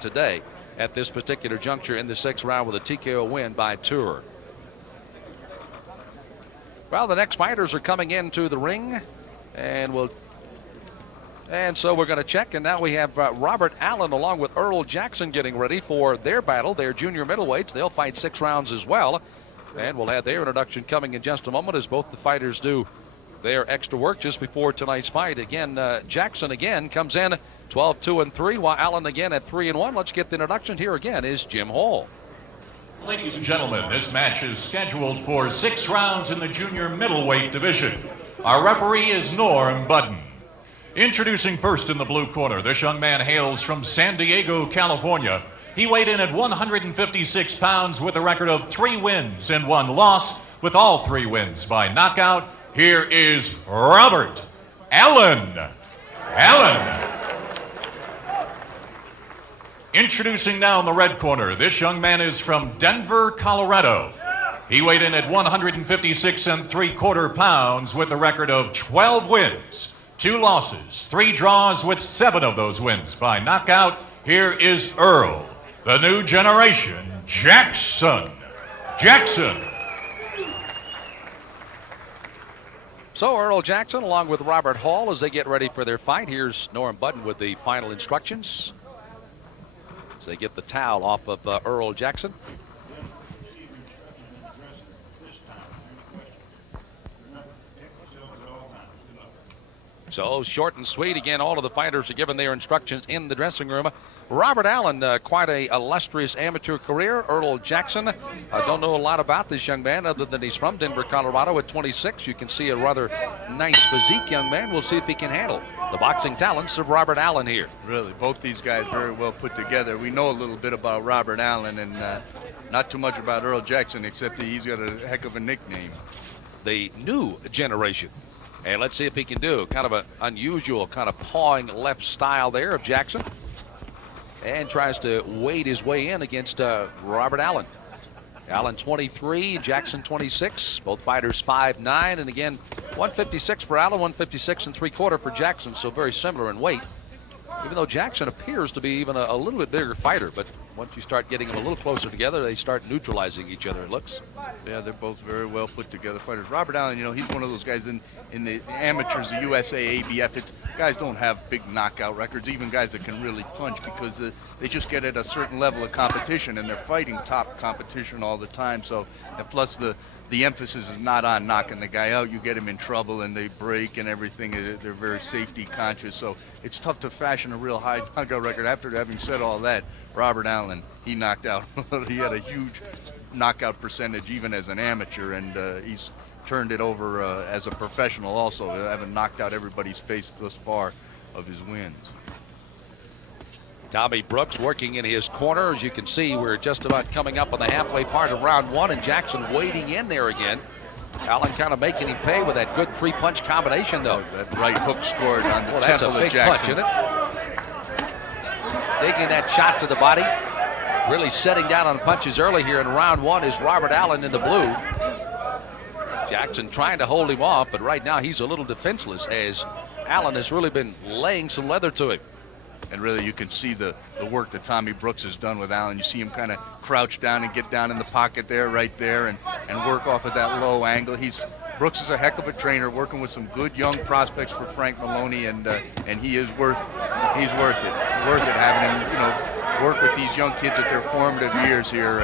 today at this particular juncture in the 6th round with a TKO win by Tour. Well, the next fighters are coming into the ring, and so we're going to check. And now we have Robert Allen along with Earl Jackson getting ready for their battle. They're junior middleweights. They'll fight 6 rounds as well. And we'll have their introduction coming in just a moment as both the fighters do their extra work just before tonight's fight. Again, Jackson again comes in 12-2-3, while Allen again at 3-1. Let's get the introduction. Here again is Jim Hall. Ladies and gentlemen, this match is scheduled for 6 rounds in the junior middleweight division. Our referee is Norm Budden. Introducing first in the blue corner, this young man hails from San Diego, California. He weighed in at 156 pounds with a record of 3 wins and 1 loss, with all 3 wins by knockout. Here is Robert Allen. Introducing now in the red corner, this young man is from Denver, Colorado. He weighed in at 156 3/4 pounds with a record of 12 wins, 2 losses, 3 draws, with 7 of those wins by knockout. Here is Earl, the new generation, Jackson. So Earl Jackson along with Robert Hall as they get ready for their fight. Here's Norm Budden with the final instructions. As they get the towel off of Earl Jackson. So short and sweet. Again, all of the fighters are given their instructions in the dressing room. Robert Allen, quite a illustrious amateur career. Earl Jackson, I don't know a lot about this young man other than he's from Denver, Colorado at 26. You can see a rather nice physique young man. We'll see if he can handle the boxing talents of Robert Allen here. Really, both these guys very well put together. We know a little bit about Robert Allen and not too much about Earl Jackson, except he's got a heck of a nickname. The new generation. And let's see if he can do kind of an unusual kind of pawing left style there of Jackson. And tries to wade his way in against Robert Allen. Allen 23, Jackson 26. Both fighters 5'9", and again 156 for Allen, 156 3/4 for Jackson. So very similar in weight. Even though Jackson appears to be even a little bit bigger fighter, but once you start getting them a little closer together, they start neutralizing each other, it looks. Yeah, they're both very well put together fighters. Robert Allen, he's one of those guys in the amateurs, the USA, ABF. Guys don't have big knockout records, even guys that can really punch, because they just get at a certain level of competition, and they're fighting top competition all the time. So, and plus the emphasis is not on knocking the guy out. You get him in trouble and they break and everything. They're very safety conscious. So it's tough to fashion a real high knockout record. After having said all that, Robert Allen, he knocked out. He had a huge knockout percentage even as an amateur, and he's turned it over as a professional also, having knocked out everybody's face thus far of his wins. Tommy Brooks working in his corner. As you can see, we're just about coming up on the halfway part of round 1, and Jackson wading in there again. Allen kind of making him pay with that good 3-punch combination, though. That right hook scored on the that's a temple big of Jackson. punch, isn't it? Taking that shot to the body. Really setting down on punches early here in round 1 is Robert Allen in the blue. Jackson trying to hold him off, but right now he's a little defenseless as Allen has really been laying some leather to him. And really, you can see the work that Tommy Brooks has done with Allen. You see him kind of crouch down and get down in the pocket there, right there, and work off of that low angle. Brooks is a heck of a trainer, working with some good young prospects for Frank Maloney, and he is worth it. Worth it having him, work with these young kids at their formative years here.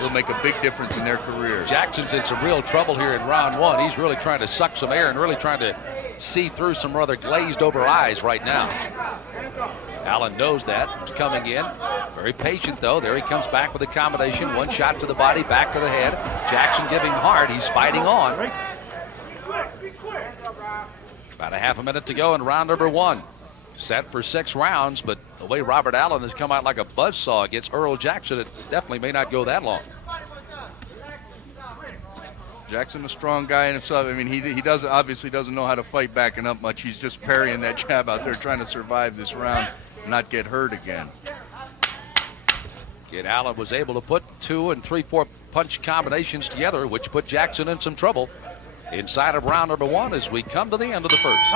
He'll make a big difference in their career. Jackson's in some real trouble here in round 1. He's really trying to suck some air and really trying to see through some rather glazed over eyes right now. Allen knows that. He's coming in. Very patient, though. There he comes back with a combination. One shot to the body, back to the head. Jackson giving hard. He's fighting on. About a half a minute to go in round number 1. Set for 6 rounds, but the way Robert Allen has come out like a buzzsaw against Earl Jackson, it definitely may not go that long. Jackson, a strong guy in himself. I mean, he obviously doesn't know how to fight backing up much. He's just parrying that jab out there, trying to survive this round, not get hurt again. Again, Allen was able to put 2 and 3/4 punch combinations together, which put Jackson in some trouble inside of round number 1 as we come to the end of the first.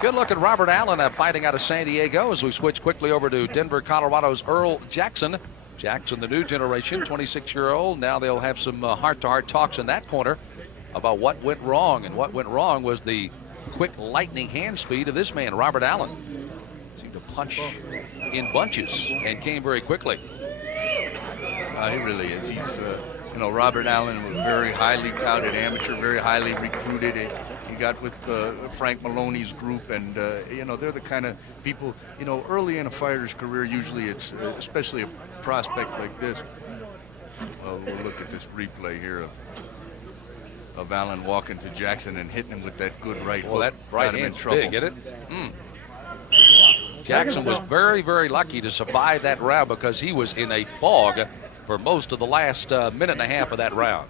Good look at Robert Allen fighting out of San Diego as we switch quickly over to Denver, Colorado's Earl Jackson. Jackson, the new generation, 26-year-old. Now they'll have some heart-to-heart talks in that corner about what went wrong. And what went wrong was the quick lightning hand speed of this man, Robert Allen. Seemed to punch in bunches and came very quickly. He really is. He's, Robert Allen was very highly touted amateur, very highly recruited. He got with Frank Maloney's group, and, they're the kind of people, early in a fighter's career, usually it's, especially a prospect like this. We'll look at this replay here of Allen walking to Jackson and hitting him with that good right hook. Well, that right hand's big, isn't it? Jackson was very, very lucky to survive that round because he was in a fog for most of the last minute and a half of that round.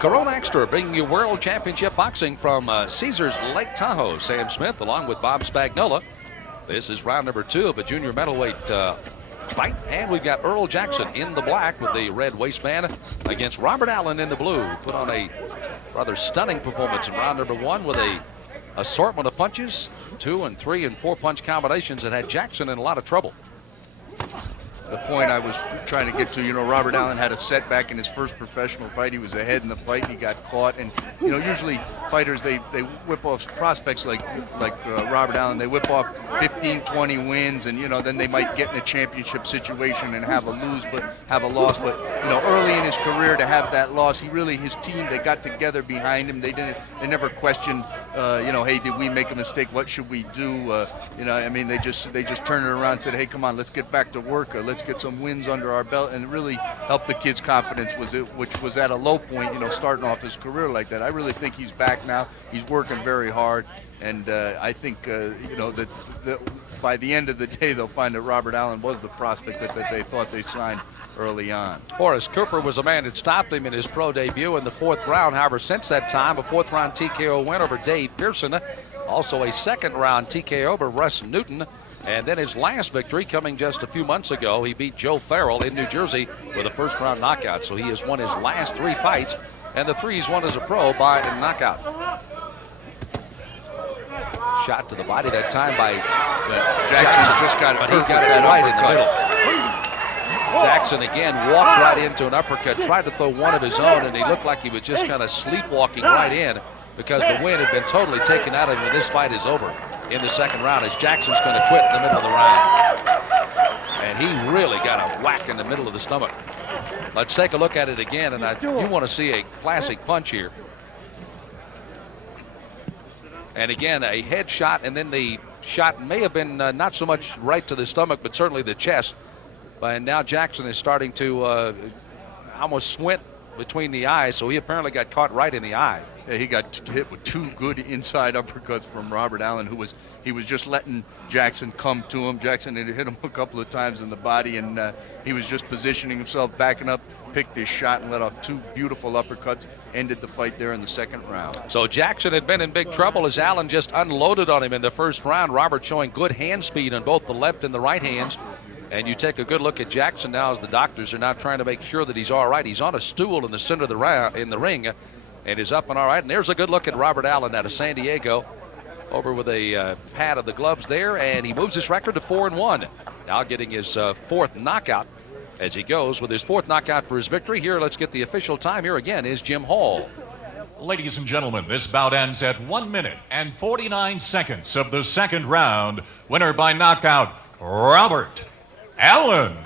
Corona Extra bringing you World Championship Boxing from Caesars Lake Tahoe. Sam Smith along with Bob Spagnola. This is round number 2 of a junior middleweight fight. And we've got Earl Jackson in the black with the red waistband against Robert Allen in the blue. Put on a rather stunning performance in round number 1 with a assortment of punches, 2 and 3 and 4 punch combinations that had Jackson in a lot of trouble. The point I was trying to get to, Robert Allen had a setback in his first professional fight. He was ahead in the fight and he got caught. And, usually fighters, they whip off prospects like Robert Allen. They whip off 15, 20 wins and, then they might get in a championship situation and have a loss. But, early in his career to have that loss, his team, they got together behind him. They never questioned, hey, did we make a mistake? What should we do? They just turned it around and said, hey, come on, let's get back to work. Let's get some wins under our belt, and it really helped the kid's confidence, which was at a low point, starting off his career like that. I really think he's back now. He's working very hard, and I think, that by the end of the day, they'll find that Robert Allen was the prospect that they thought they signed early on. Forrest Cooper was a man that stopped him in his pro debut in the 4th round. However, since that time, a 4th round TKO win over Dave Pearson, also a 2nd round TKO over Russ Newton. And then his last victory coming just a few months ago, he beat Joe Farrell in New Jersey with a 1st round knockout. So he has won his last 3 fights, and the 3 he's won as a pro by a knockout. Shot to the body that time by Jackson, just got it, but he got it right in the middle. Jackson again walked right into an uppercut, tried to throw one of his own, and he looked like he was just kind of sleepwalking right in because the wind had been totally taken out of him, and this fight is over in the 2nd round as Jackson's going to quit in the middle of the round. And he really got a whack in the middle of the stomach. Let's take a look at it again, and you want to see a classic punch here. And again, a head shot, and then the shot may have been not so much right to the stomach, but certainly the chest. And now Jackson is starting to almost squint between the eyes, so he apparently got caught right in the eye. Yeah, he got hit with 2 good inside uppercuts from Robert Allen, who was just letting Jackson come to him. Jackson had hit him a couple of times in the body, and he was just positioning himself, backing up, picked his shot, and let off 2 beautiful uppercuts. Ended the fight there in the 2nd round. So Jackson had been in big trouble as Allen just unloaded on him in the 1st round. Robert showing good hand speed on both the left and the right hands. And you take a good look at Jackson now as the doctors are now trying to make sure that he's all right. He's on a stool in the center of the round, in the ring, and is up and all right. And there's a good look at Robert Allen out of San Diego, over with a pad of the gloves there, and he moves his record to 4-1. Now getting his 4th knockout as he goes with his 4th knockout for his victory. Here, let's get the official time. Here again is Jim Hall. Ladies and gentlemen, this bout ends at 1 minute and 49 seconds of the 2nd round. Winner by knockout, Robert Allen.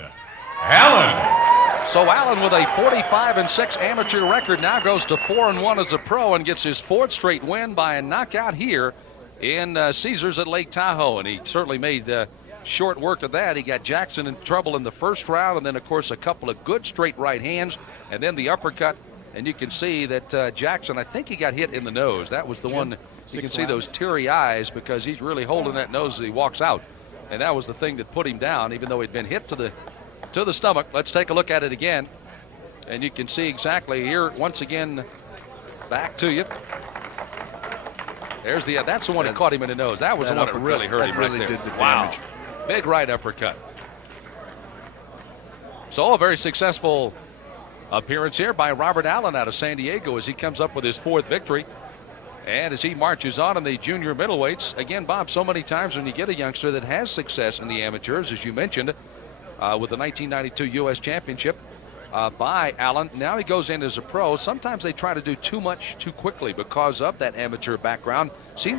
So Allen with a 45-6 amateur record now goes to 4-1 as a pro and gets his 4th straight win by a knockout here in Caesars at Lake Tahoe. And he certainly made short work of that. He got Jackson in trouble in the 1st round, and then of course a couple of good straight right hands, and then the uppercut. And you can see that Jackson, I think he got hit in the nose. That was the one. You can see those teary eyes because he's really holding that nose as he walks out. And that was the thing that put him down, even though he'd been hit to the stomach. Let's take a look at it again. And you can see exactly here, once again, back to you. There's that's the one that caught him in the nose. That was the one that really hurt him right there. Did the wow. damage. Big right uppercut. So a very successful appearance here by Robert Allen out of San Diego as he comes up with his 4th victory. And as he marches on in the junior middleweights, again, Bob, so many times when you get a youngster that has success in the amateurs, as you mentioned, with the 1992 U.S. Championship by Allen, now he goes in as a pro. Sometimes they try to do too much too quickly because of that amateur background. Seems